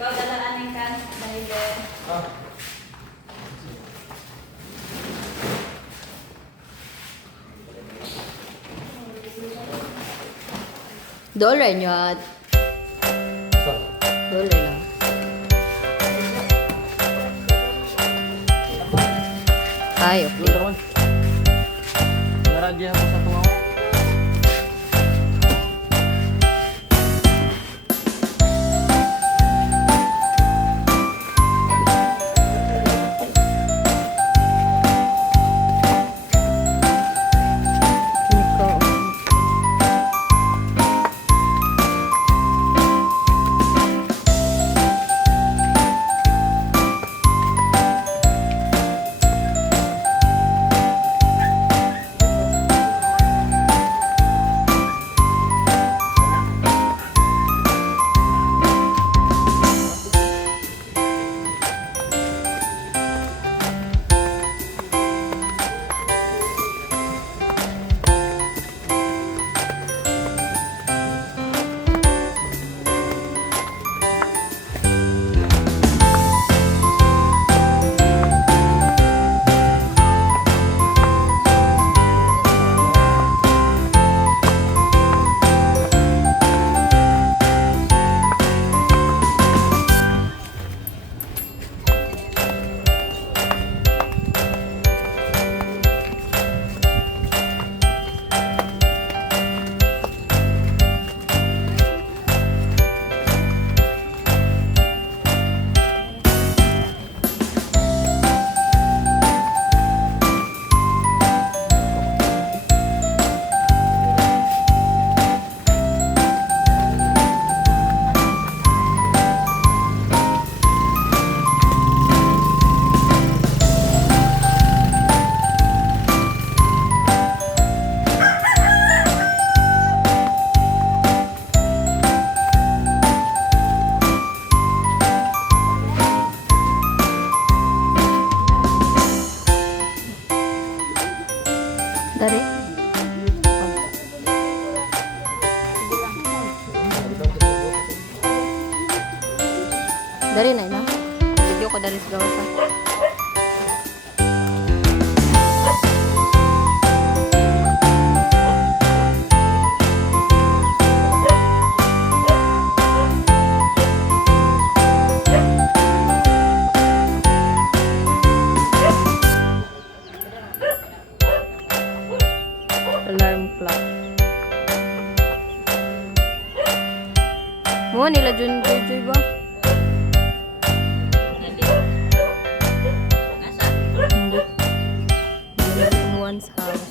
Ikaw dalaanin ka dahil Dollar nyo at dollar lang. Ay, okay. Naradya ako sa tungaw. Dari? Dari na ina. Video ko dari sa gawasan. Alarm clock. Mo nila Jun Joy ba? nasa Hindi. One's house.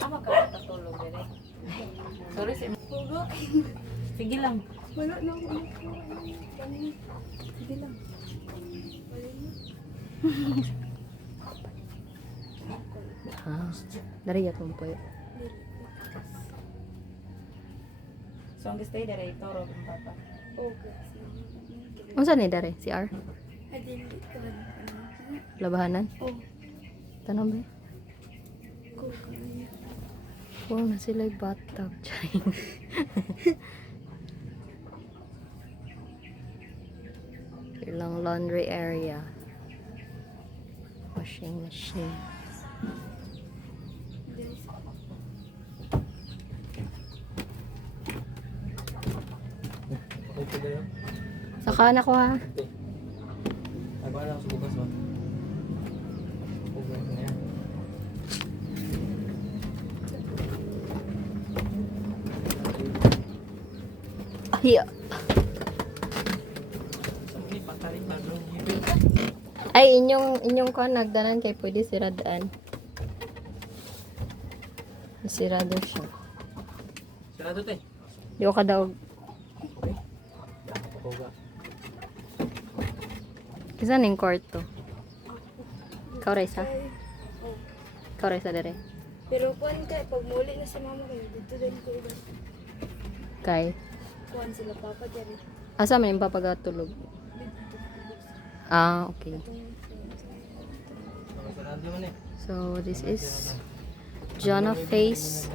ama ka patulog dire. Sorry si sige lang. Wala na ako. Sige lang. Ah, dari ya tumpoy. So ang gusto dire toro ng papa. Okay. Unsa ni dari? Si R? Adin ka. Labahanan? Oh, Tanong ba? ko kaya. Wow, na sila yung bathtub. Ilang laundry area. Washing machine. Okay ba yun? Saka na ko ha. Ay, bala ako sa bukas ba? Okay na yan. Ay, ay inyong ko nagdanan kay pwede siradaan. Sirado siya. Sarado te. Di ko kada og Ako ba? isa ning kwarto. Ikaw Raisa? Oh. Ikaw Raisa dire. Pero kuan kay pag muli na si mama kayo dito din ko iba. Kay Kuan sila papa diri. asa man yung papagatulog? Ah, okay. Sarado man eh. So this is Jonna Face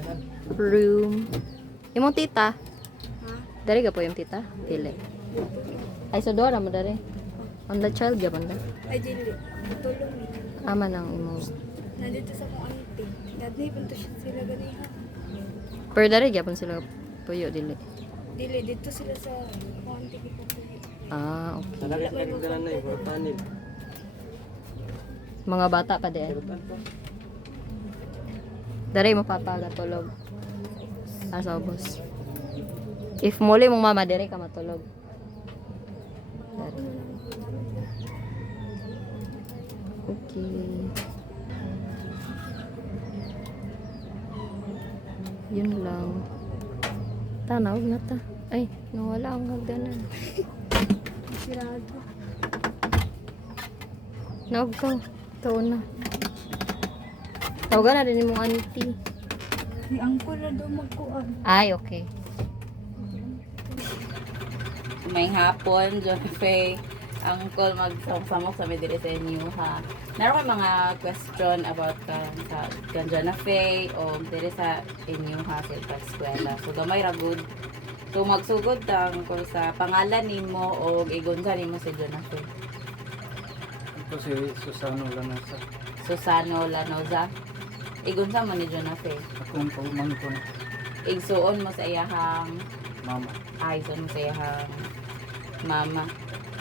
room. Imong tita, Ha? dari ka po yung tita? Dili. Ay, so doon mo dari. On the child, gabon da. Ay, dili. Tulong ni. Ama ng imong. Nandito sa kong auntie. Dati punto siya sila ganiha. Pero dari gabon sila puyo, dili. Dili, dito sila sa kong auntie ko po. Ah, okay. Sa dali sila kagalan na yung panil. Mga bata pa di ay. Dari mo papagatulog. Sa ubos. If muli mong mama, dari ka matulog. Dari. Okay. Yun lang. Tanaw na ta. Ay, nawala ang hagdanan. Sirado. Nawag ka. Ito na. Tawagan na rin yung auntie. Si Angkol na daw magkuan. Ay, okay. May hapon, John Faye. Uncle, magsamok sa diri sa inyo ha. Naroon ko mga question about sa John Faye o diri sa inyo ha sa pag-eskwela. So gamay ra good. So magsugod tang ko sa pangalan nimo o igunsa nimo si John Faye. Ito si Susano Lanasa. Susano Lanoza. Igunsa mo ni John Faye. Akong pagmangkon, Igsuon mo sa iyahang mama. igsuon mo sa iyahang mama.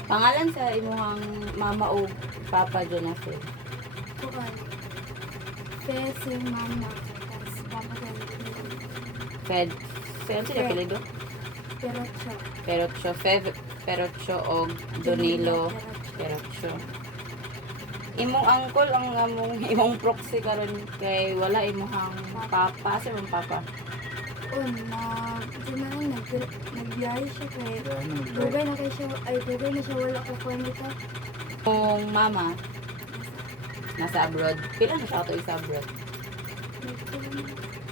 Pangalan sa imuhang mama o papa John Faye. Kuan. Kaya si mama. Tapos papa ko. Fed. Fed sila pilido? Pero siya. Perotso o Donilo Perotso. Imong angkol ang imong proxy karon kay wala imong papa sa imong papa. Nagbiyahe siya kay Kaya ano, dugay na kay siya, ay dugay na siya wala ko kwento ka. Imong mama nasa abroad. Pila na siya katuig sa abroad?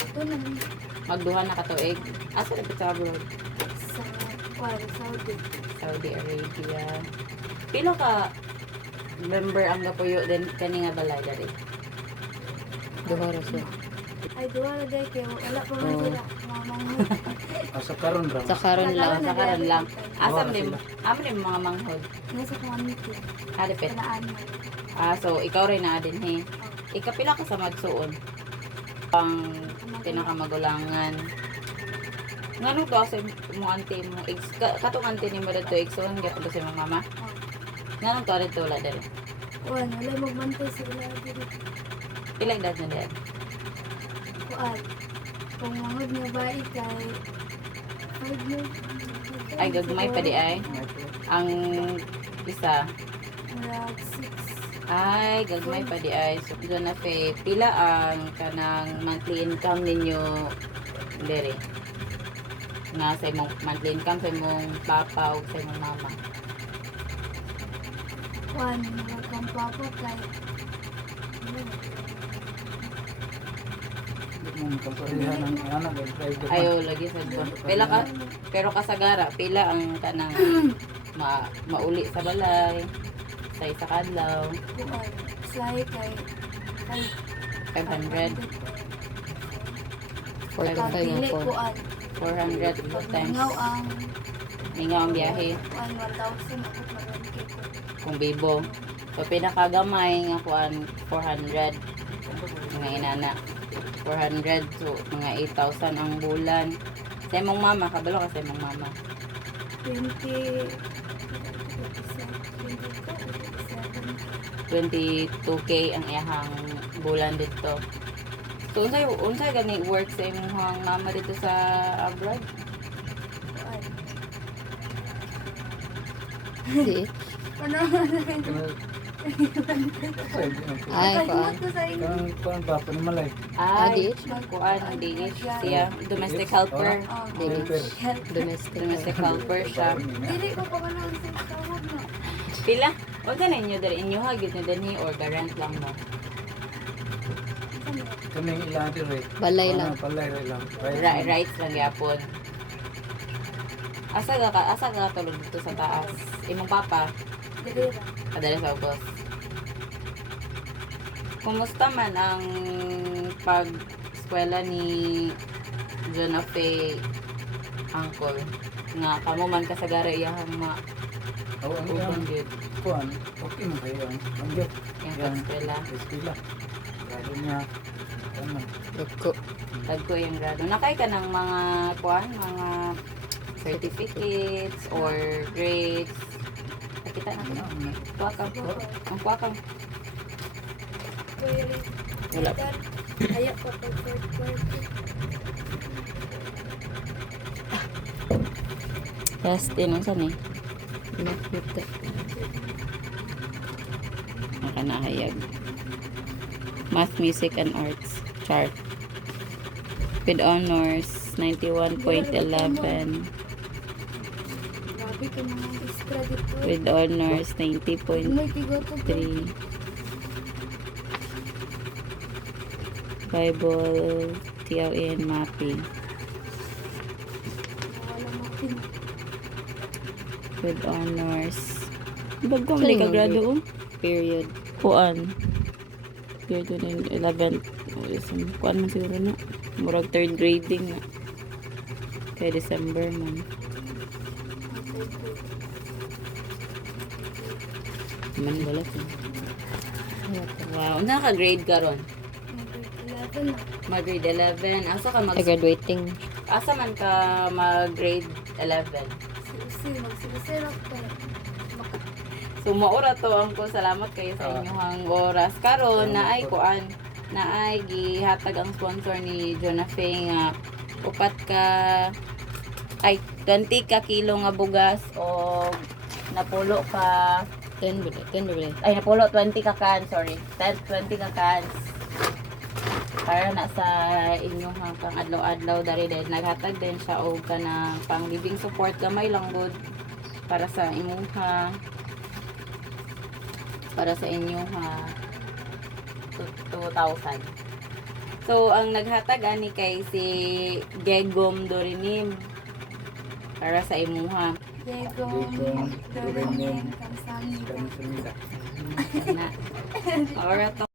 Ito na Magduha na katuig. Asa na sa abroad? sa kwan, Saudi. Saudi Arabia. Pila ka member ang gapuyo din kani nga balay dali. Duha ra siya. Ay duwa na dahil kaya wala pa man Oo. sila. Mamang Sa karon ra. Sa karon lang. Sa karon lang. Asam Wala nim, sila. amo mga manghod. nasa community. Adipet. Kanaan na. So ikaw rin na din he. Ikapila ka sa magsuon. Ang pinakamagulangan. Ngano to sa mo ante mo katong ante ni mo dito igsuon gyapon sa imong mama. Ngano to dito wala dali. Kuan, wala magbantay sila dito. Pila edad na dali. Kuan. Kung mangod nga ba kay 5 years. Ay gagmay pa di ay. Ang isa Murag 6. ay gagmay pa di ay. So John Faye, pila ang kanang monthly income ninyo dere? Nga sa imong monthly income sa imong papa o sa imong mama. Kuan, murag kang papa kay Mong kaparihan ng anak ay private. Ayo lagi sa ko. Pila ka pero kasagara pila ang kanang mauli sa balay sa isa ka adlaw kuan. Say kay 500 45 ang dili phone. kuan. 400 Pag times ngaw ang mingaw ang biyahe kuan 1,000 ako magkik ko. kung bibo. So pinakagamay nga kuan 400 mga inana 400 so mga 8,000 ang bulan. Sa imong mama kabalo ka sa imong mama 20 22k ang iyahang bulan dito. So unsay gani work sa imong mama dito sa abroad? Di. Ano? Ay, kuan. ko sa inyo. Kuan ba pa ni malay. Ay, DH? kuan DH siya domestic helper. Oh, Helper. Domestic. Domestic helper siya. dili ko pa kanon sa tawag na. Pila? O ganin nyo dali inyo ha gid na dinhi or garant lang mo. Kaming iladi re. Balay lang. Balay re lang. Rights lang yapon. Asa ka tulog dito sa taas? Imong papa Dili ra. kadali sa ubos. Kumusta man ang pag-eskwela ni John Faye angkol nga kamo man kasagara iyahang ma Oo, ang ubang yan. gyud Kuan, okay mo kayo. Ang gyud. yung Yan. eskwela. Eskwela. Grado niya. Ano? Dagko. Tagko yung grado. Nakay ka ng mga kuan, mga certificates or grades. Nakita natin. Kuha ka. Ang kuha ka. Kuya rin. Wala. Ayak pa pag fourth quarter. Justin, unsan eh? Nakita. Nakanahayag. Math, Music, and Arts. Chart. With honors, 91.11. Grabe ka mga extra dito. With honors, 90.3. May tigoto po. Bible, TLE, and mapping. Wala makin. With honors. Bagong hindi ka grado oh. Period. Kuan. Year 11. Kuan man siguro na. Murag third grading na. Kaya December man. Man balat eh. Wow, naka-grade ka ron. 11 na. Mag-grade 11. Asa ka mag Graduating. Asa man ka mag-grade 11? Magsilisirap ka. So maura to angko, salamat kayo sa inyong oras. Karon na ay kuan, na ay gihatag ang sponsor ni Jonathan nga upat ka ay 20 ka kilo nga bugas o napulo ka 10 ba? 10 ba? ay napulo 20 ka can, sorry. 20 ka cans. Para na sa inyong pang adlaw-adlaw dari dahil naghatag din siya og kanang pang living support gamay lang gud para sa imuha para sa inyo ha 2,000. So ang naghatag ani kay si Gegom Dorinim para sa imuha. Diego. Diego. Dorinim. Kamsami. Kami sumida. Na. Alright.